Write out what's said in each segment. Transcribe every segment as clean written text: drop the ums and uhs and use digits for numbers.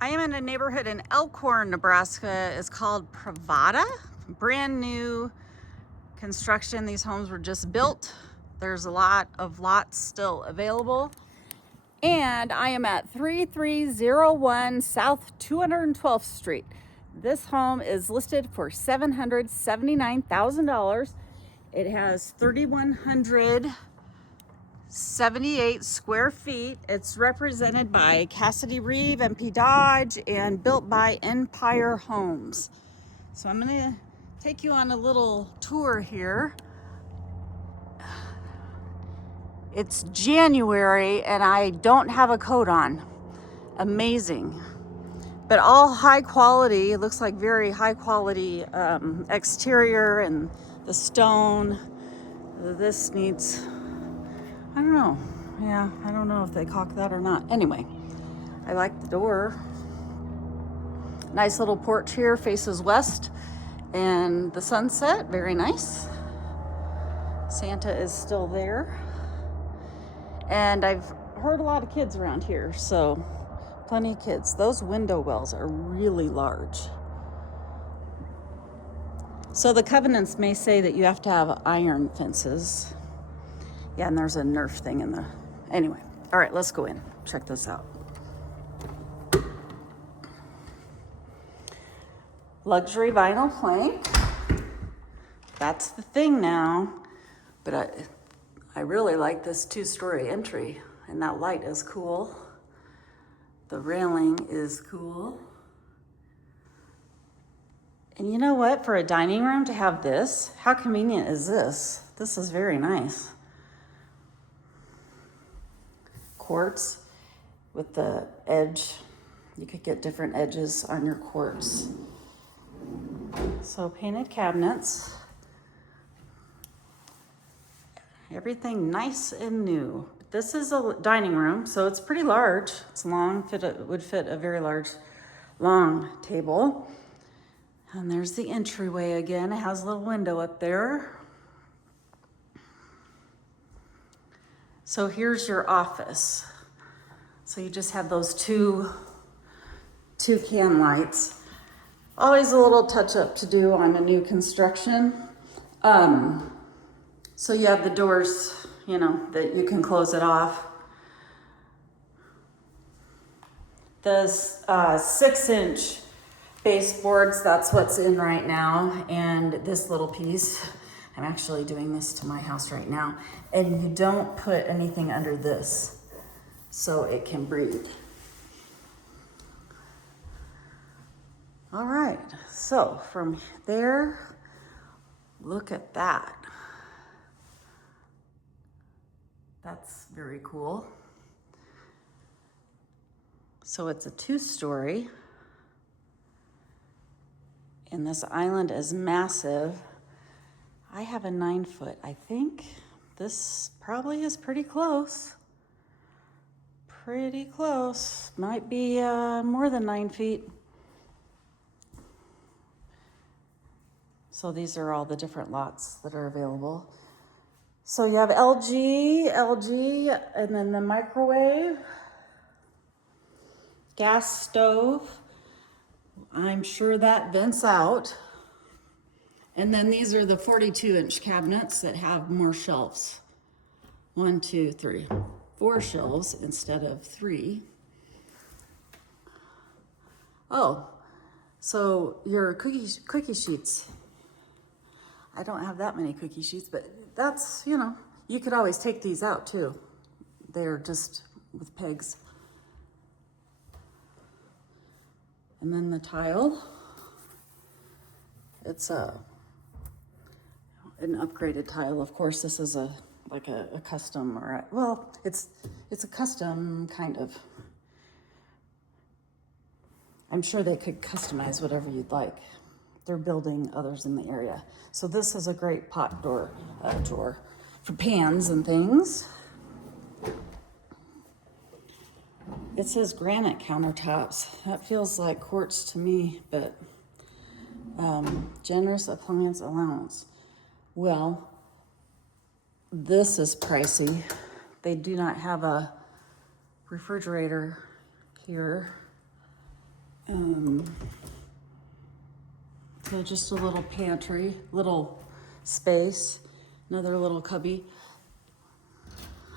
I am in a neighborhood in Elkhorn, Nebraska. It's called Pravada. Brand new construction. These homes were just built. There's a lot of lots still available. And I am at 3301 South 212th Street. This home is listed for $779,000. It has 3,178 square feet. It's represented by Cassidee Reeve, MP Dodge, and built by Empire Homes. So I'm gonna take you on a little tour here. It's January and I don't have a coat on. Amazing. But all high quality. It looks like very high quality exterior, and the stone. This needs, I don't know. Yeah, I don't know if they caulk that or not. Anyway, I like the door. Nice little porch here, faces west and the sunset, very nice. Santa is still there. And I've heard a lot of kids around here, so plenty of kids. Those window wells are really large. So the covenants may say that you have to have iron fences. Yeah, and there's a Nerf thing in the, anyway. All right, let's go in, check this out. Luxury vinyl plank. That's the thing now. But I really like this 2-story entry, and that light is cool. The railing is cool. And you know what? For a dining room to have this, how convenient is this? This is very nice. Quartz with the edge. You could get different edges on your quartz. So painted cabinets. Everything nice and new. This is a dining room, so it's pretty large. It's long, would fit a very large, long table. And there's the entryway again. It has a little window up there. So here's your office. So you just have those two can lights. Always a little touch up to do on a new construction. So you have the doors, you know, that you can close it off. The 6-inch baseboards, that's what's in right now. And this little piece, I'm actually doing this to my house right now. And you don't put anything under this so it can breathe. All right, so from there, look at that. That's very cool. So it's a 2-story. And this island is massive. I have a 9-foot. I think this probably is pretty close. Pretty close. Might be more than 9 feet. So these are all the different lots that are available. So you have LG, and then the microwave, gas stove. I'm sure that vents out. And then these are the 42-inch cabinets that have more shelves. 1, 2, 3, 4 shelves instead of 3. Oh, so your cookie sheets. I don't have that many cookie sheets, but that's, you know, you could always take these out too. They're just with pegs. And then the tile. It's an upgraded tile. Of course, this is a custom, or well, it's a custom kind of. I'm sure they could customize whatever you'd like. They're building others in the area. So this is a great pot drawer for pans and things. It says granite countertops. That feels like quartz to me, but generous appliance allowance. Well, this is pricey. They do not have a refrigerator here. So just a little pantry, little space, another little cubby.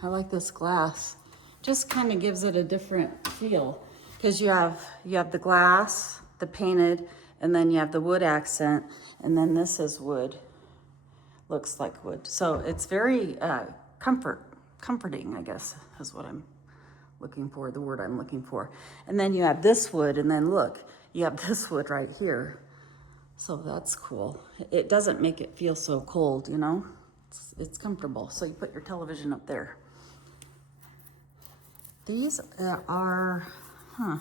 I like this glass. Just kind of gives it a different feel because you have the glass, the painted, and then you have the wood accent, and then this is wood. Looks like wood. So it's very comforting, I guess, is what I'm looking for, the word I'm looking for. And then you have this wood, and then look, you have this wood right here. So that's cool. It doesn't make it feel so cold, you know? It's comfortable. So you put your television up there. These are, I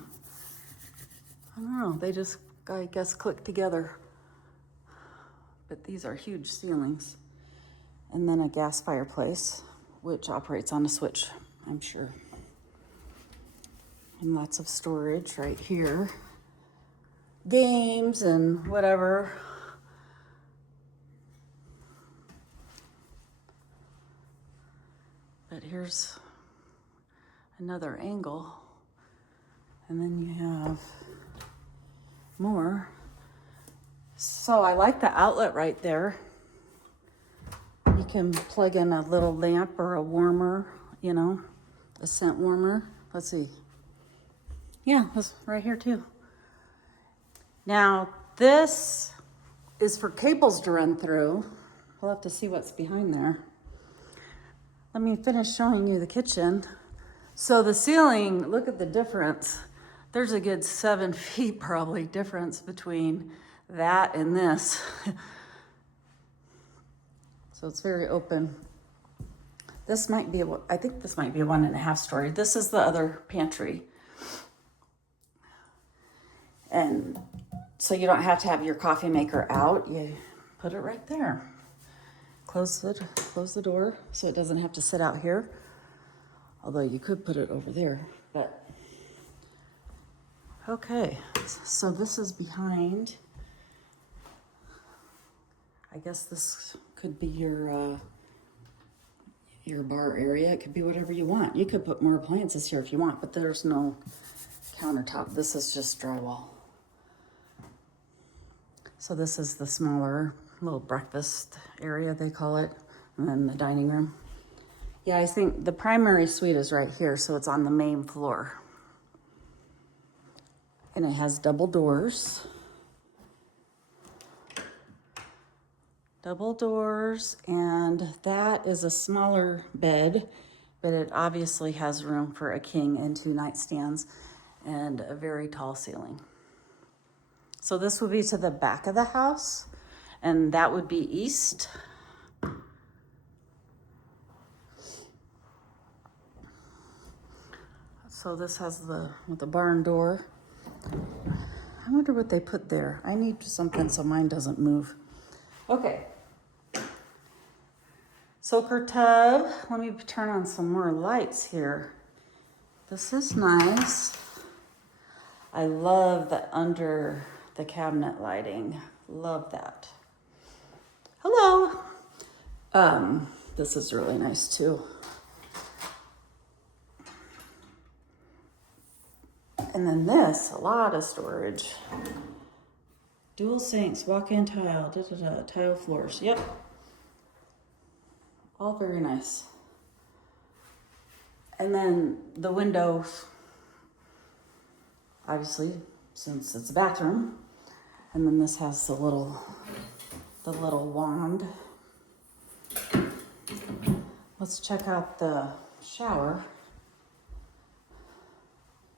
don't know, they just, I guess, click together. But these are huge ceilings. And then a gas fireplace, which operates on a switch, I'm sure. And lots of storage right here. Games and whatever. But here's another angle. And then you have more. So I like the outlet right there. You can plug in a little lamp or a warmer, you know, a scent warmer. Let's see. Yeah, that's right here too. Now, this is for cables to run through. We'll have to see what's behind there. Let me finish showing you the kitchen. So the ceiling, look at the difference. There's a good 7 feet probably difference between that and this. So it's very open. This might be, I think this might be a 1.5 story. This is the other pantry. And so you don't have to have your coffee maker out. You put it right there. Close the door so it doesn't have to sit out here. Although you could put it over there, but. Okay, so this is behind. I guess this could be your bar area. It could be whatever you want. You could put more appliances here if you want, but there's no countertop. This is just drywall. So this is the smaller little breakfast area, they call it, and then the dining room. Yeah, I think the primary suite is right here, so it's on the main floor. And it has double doors. Double doors, and that is a smaller bed, but it obviously has room for a king and 2 nightstands and a very tall ceiling. So this would be to the back of the house, and that would be east. So this has the barn door. I wonder what they put there. I need something so mine doesn't move. Okay. Soaker tub. Let me turn on some more lights here. This is nice. I love the under the cabinet lighting. Love that. Hello. This is really nice too. And then this, a lot of storage. Dual sinks, walk-in tile, tile floors. Yep. All very nice. And then the windows, obviously, since it's a bathroom. And then this has the little wand. Let's check out the shower.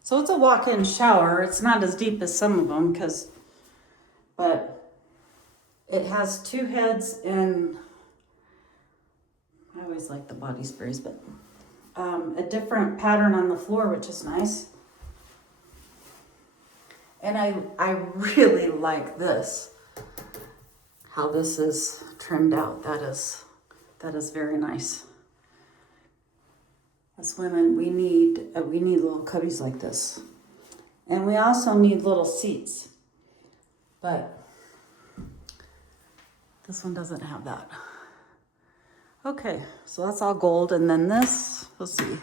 So it's a walk-in shower. It's not as deep as some of them, but it has 2 heads and I always like the body sprays, but a different pattern on the floor, which is nice. And I really like this, how this is trimmed out. That is very nice. As women, we need little cubbies like this. And we also need little seats. But this one doesn't have that. Okay, so that's all gold. And then this, let's see.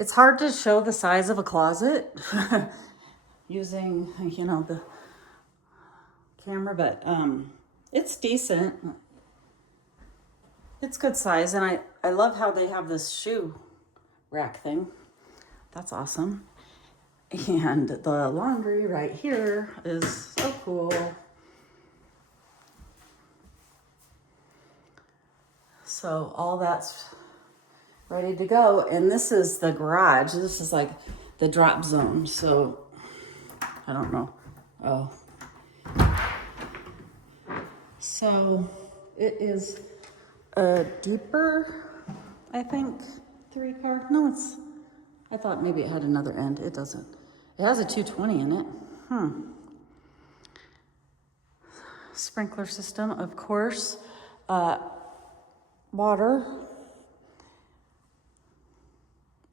It's hard to show the size of a closet using, you know, the camera, but it's decent. It's good size, and I love how they have this shoe rack thing. That's awesome. And the laundry right here is so cool. So all that's ready to go. And this is the garage. This is like the drop zone. So I don't know. Oh. So it is a deeper, I think, 3-car. No, I thought maybe it had another end. It doesn't. It has a 220 in it. Sprinkler system, of course. Water.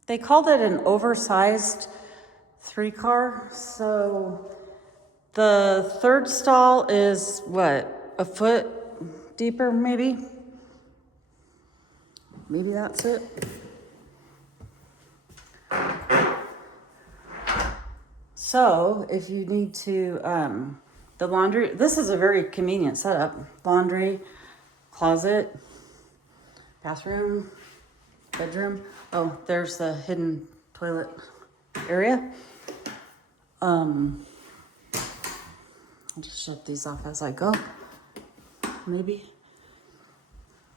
They called it an oversized 3-car. So the third stall is what, a foot deeper maybe? Maybe that's it. So if you need to, the laundry, this is a very convenient setup. Laundry, closet, bathroom, bedroom. Oh, there's the hidden toilet area. I'll just shut these off as I go. Maybe.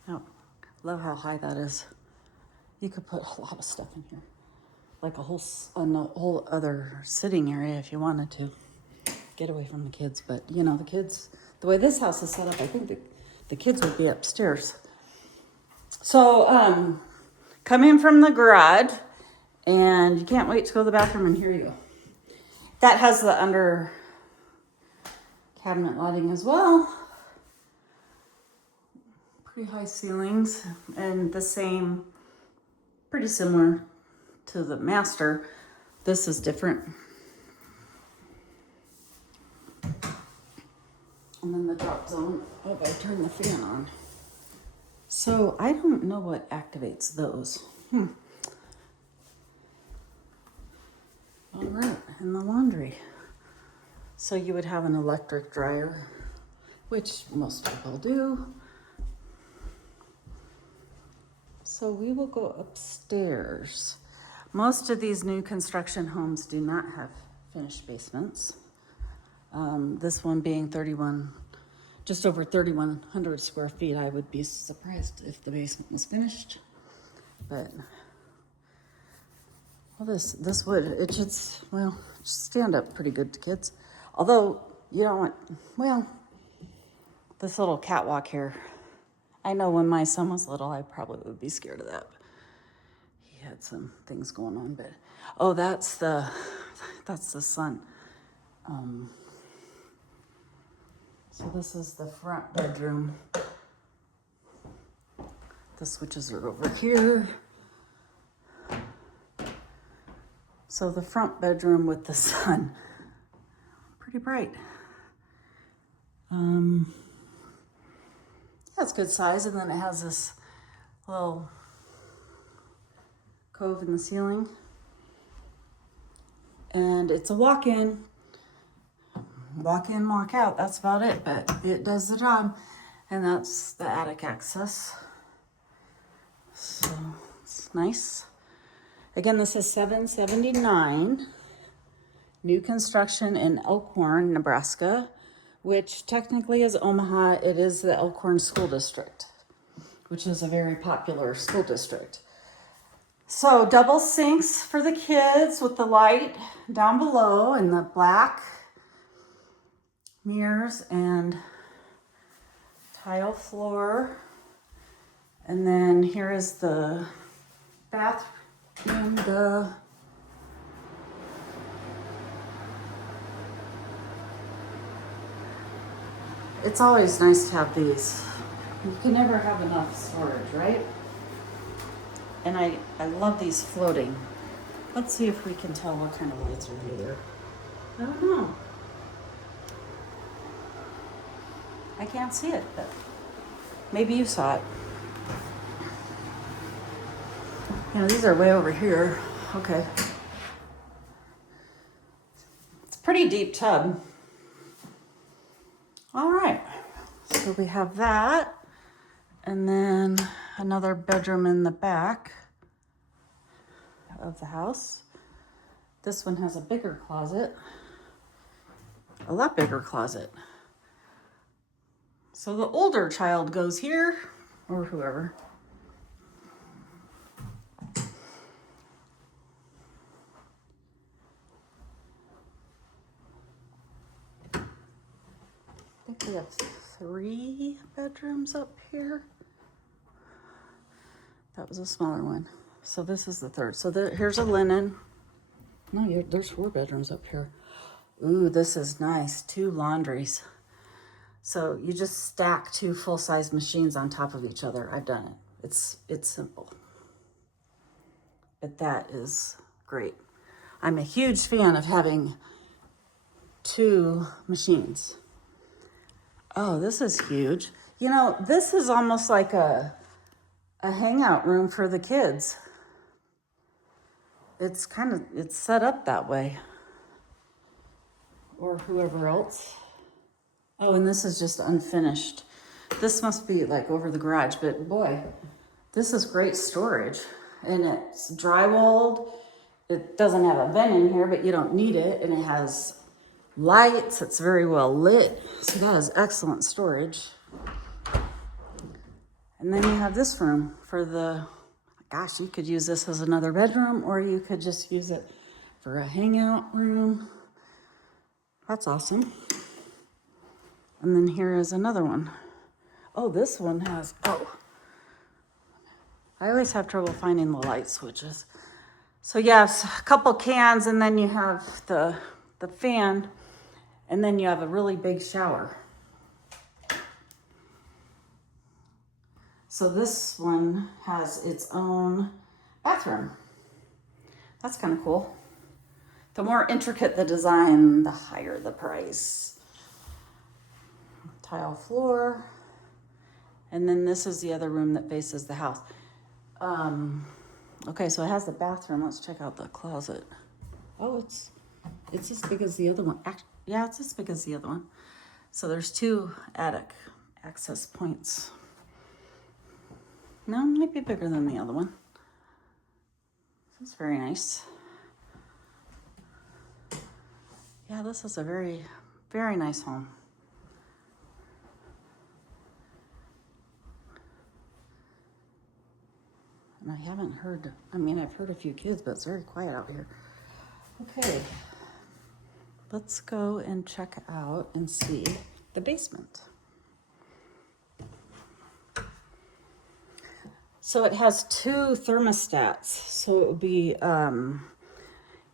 Oh, love how high that is. You could put a lot of stuff in here. Like a whole other sitting area if you wanted to. Get away from the kids, but you know, the kids, the way this house is set up, I think the kids would be upstairs. So, come in from the garage, and you can't wait to go to the bathroom, and here you go. That has the under cabinet lighting as well. Pretty high ceilings, and the same, pretty similar to the master. This is different. And then the drop zone. Oh, I turned the fan on. So I don't know what activates those. All right, and the laundry. So you would have an electric dryer, which most people do. So we will go upstairs. Most of these new construction homes do not have finished basements. This one being just over 3,100 square feet. I would be surprised if the basement was finished. But, well, this would, it should stand up pretty good to kids. Although, you don't want, well, this little catwalk here. I know when my son was little, I probably would be scared of that. He had some things going on, but, oh, that's the sun. So this is the front bedroom. The switches are over here. So the front bedroom with the sun, pretty bright. Yeah, it's good size, and then it has this little cove in the ceiling. And it's a walk-in, walk out, that's about it, but it does the job. And that's the attic access. So it's nice. Again, this is $779. New construction in Elkhorn, Nebraska, which technically is Omaha. It is the Elkhorn School District, which is a very popular school district. So double sinks for the kids with the light down below and the black mirrors and tile floor. And then here is the bathroom. It's always nice to have these. You can never have enough storage, right? And I love these floating. Let's see if we can tell what kind of lights are here. I don't know. I can't see it, but maybe you saw it. You know, these are way over here. Okay. It's a pretty deep tub. All right. So we have that. And then another bedroom in the back of the house. This one has a bigger closet. A lot bigger closet. So the older child goes here, or whoever. I think we have 3 bedrooms up here. That was a smaller one. So this is the third. So here's a linen. No, there's 4 bedrooms up here. Ooh, this is nice. 2 laundries. So you just stack 2 full-size machines on top of each other. I've done it. It's simple. But that is great. I'm a huge fan of having 2 machines. Oh, this is huge. You know, this is almost like a hangout room for the kids. It's set up that way. Or whoever else. Oh, and this is just unfinished. This must be like over the garage, but boy, this is great storage. And it's drywalled. It doesn't have a vent in here, but you don't need it. And it has lights. It's very well lit. So that is excellent storage. And then you have this room for gosh, you could use this as another bedroom, or you could just use it for a hangout room. That's awesome. And then here is another one. Oh, this one has, I always have trouble finding the light switches. So yes, a couple cans, and then you have the fan, and then you have a really big shower. So this one has its own bathroom. That's kind of cool. The more intricate the design, the higher the price. Tile floor. And then this is the other room that faces the house. Okay, so it has the bathroom. Let's check out the closet. Oh, it's as big as the other one. Yeah, it's as big as the other one. So there's 2 attic access points. No, it might be bigger than the other one. It's very nice. Yeah, this is a very, very nice home. And I haven't heard, I've heard a few kids, but it's very quiet out here. Okay, let's go and check out and see the basement. So it has 2 thermostats. So it would be,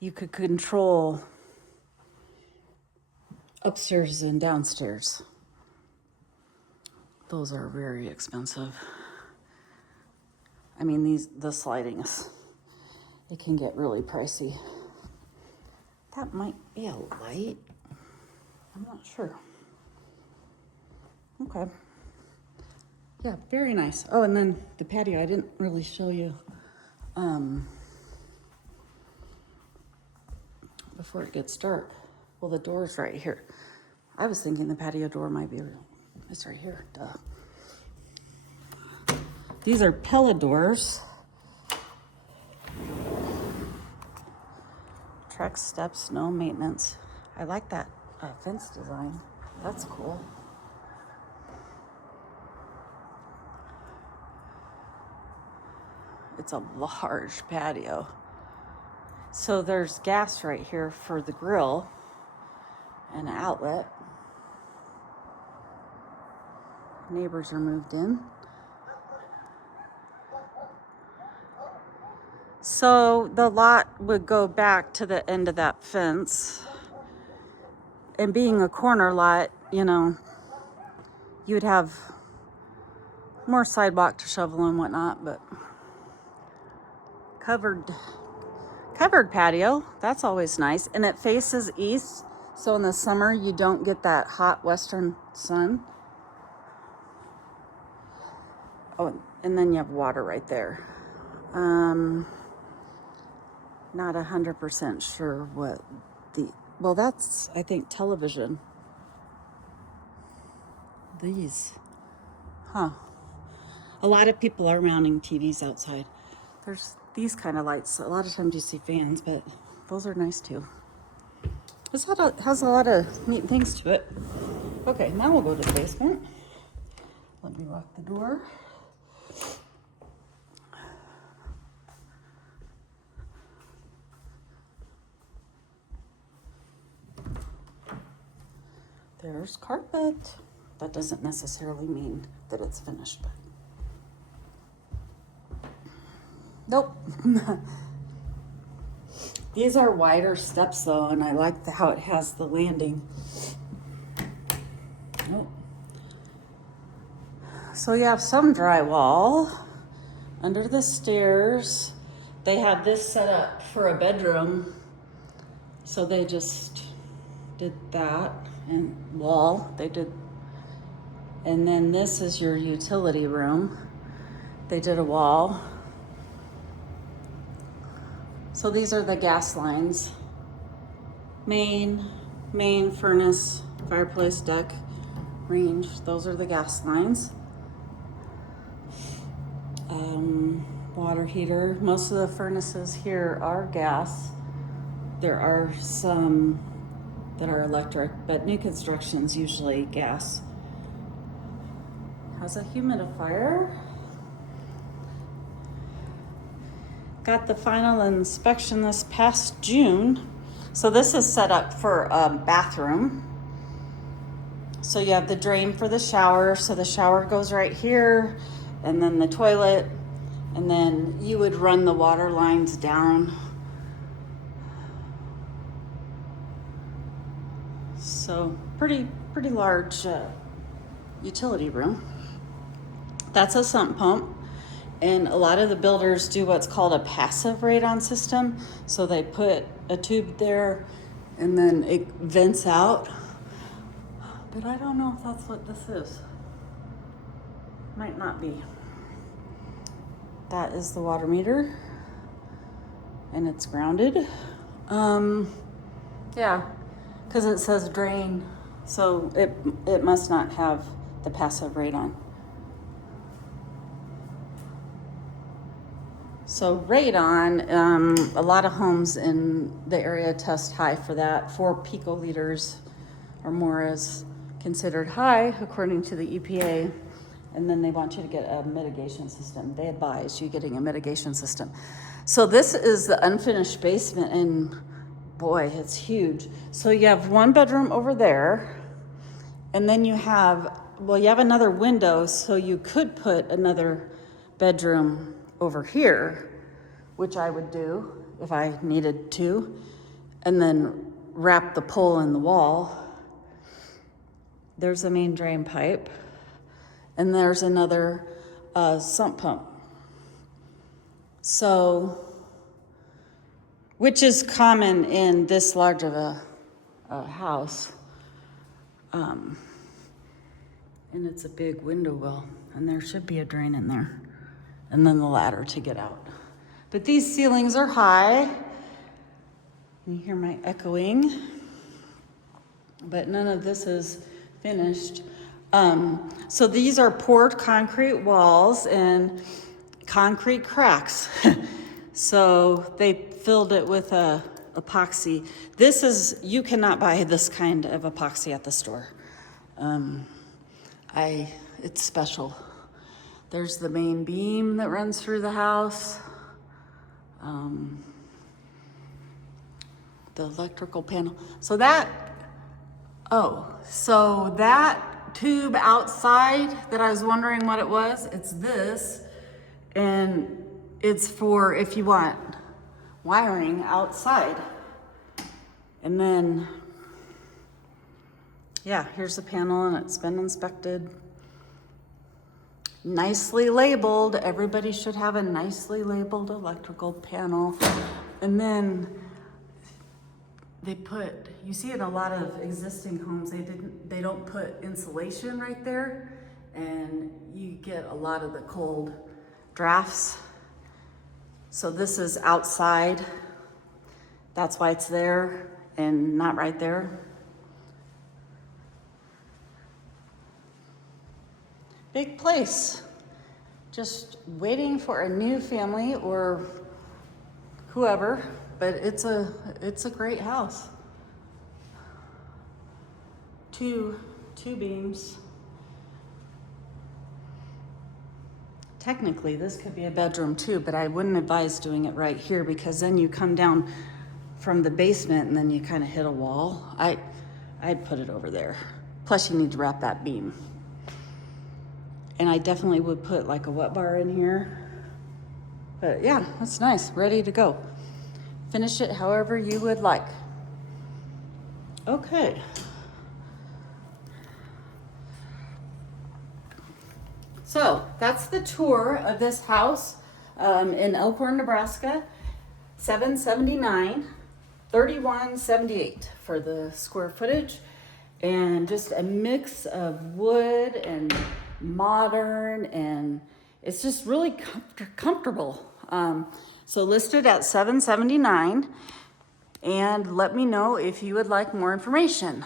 you could control upstairs and downstairs. Those are very expensive. The sliding it can get really pricey. That might be a light. I'm not sure. Okay. Yeah, very nice. Oh, and then the patio, I didn't really show you before it gets dark. Well, the door's right here. I was thinking the patio door might be real. It's right here, duh. These are Pella doors. Trex steps, no maintenance. I like that fence design. That's cool. It's a large patio. So there's gas right here for the grill and an outlet. Neighbors are moved in. So the lot would go back to the end of that fence. And being a corner lot, you'd have more sidewalk to shovel and whatnot, but covered patio, that's always nice. And it faces east, so in the summer you don't get that hot western sun. Oh, and then you have water right there. Not 100% sure what well, that's, I think, television. These, huh. A lot of people are mounting TVs outside. There's these kind of lights. A lot of times you see fans, but those are nice too. This has a lot of neat things to it. Okay, now we'll go to the basement. Let me lock the door. There's carpet. That doesn't necessarily mean that it's finished, but nope. These are wider steps though, and I like how it has the landing. Nope. So you have some drywall under the stairs. They have this set up for a bedroom, so they just did that, and wall they did. And then this is your utility room. They did a wall. So these are the gas lines. Main, furnace, fireplace, deck, range. Those are the gas lines. Water heater. Most of the furnaces here are gas. There are some that are electric, but new construction's usually gas. Has a humidifier. Got the final inspection this past June. So this is set up for a bathroom. So you have the drain for the shower. So the shower goes right here, and then the toilet, and then you would run the water lines down. So pretty large utility room. That's a sump pump. And a lot of the builders do what's called a passive radon system. So they put a tube there and then it vents out. But I don't know if that's what this is. Might not be. That is the water meter. And it's grounded. Yeah, because it says drain. So it must not have the passive radon. So radon, a lot of homes in the area test high for that. 4 picoliters or more is considered high according to the EPA. And then they want you to get a mitigation system. They advise you getting a mitigation system. So this is the unfinished basement, and boy, it's huge. So you have 1 bedroom over there, and then you have another window, so you could put another bedroom over here, which I would do if I needed to, and then wrap the pole in the wall. There's the main drain pipe, and there's another sump pump. So, which is common in this large of a house. And it's a big window well, and there should be a drain in there. And then the ladder to get out. But these ceilings are high. You hear my echoing. But none of this is finished. So these are poured concrete walls and concrete cracks. So they filled it with epoxy. You cannot buy this kind of epoxy at the store. It's special. There's the main beam that runs through the house. The electrical panel. So that tube outside that I was wondering what it was, it's this. And it's for if you want wiring outside. And then, yeah, here's the panel, and it's been inspected. Nicely labeled. Everybody should have a nicely labeled electrical panel. And then you see in a lot of existing homes, they don't put insulation right there, and you get a lot of the cold drafts. So this is outside That's why it's there and not right there. Big place. Just waiting for a new family or whoever, but it's a great house. Two beams. Technically, this could be a bedroom too, but I wouldn't advise doing it right here because then you come down from the basement and then you kind of hit a wall. I'd put it over there. Plus you need to wrap that beam. And I definitely would put like a wet bar in here. But yeah, that's nice, ready to go. Finish it however you would like. Okay. So that's the tour of this house in Elkhorn, Nebraska. $779, $31.78 for the square footage, and just a mix of wood and modern, and it's just really comfortable. So listed at $779, and let me know if you would like more information.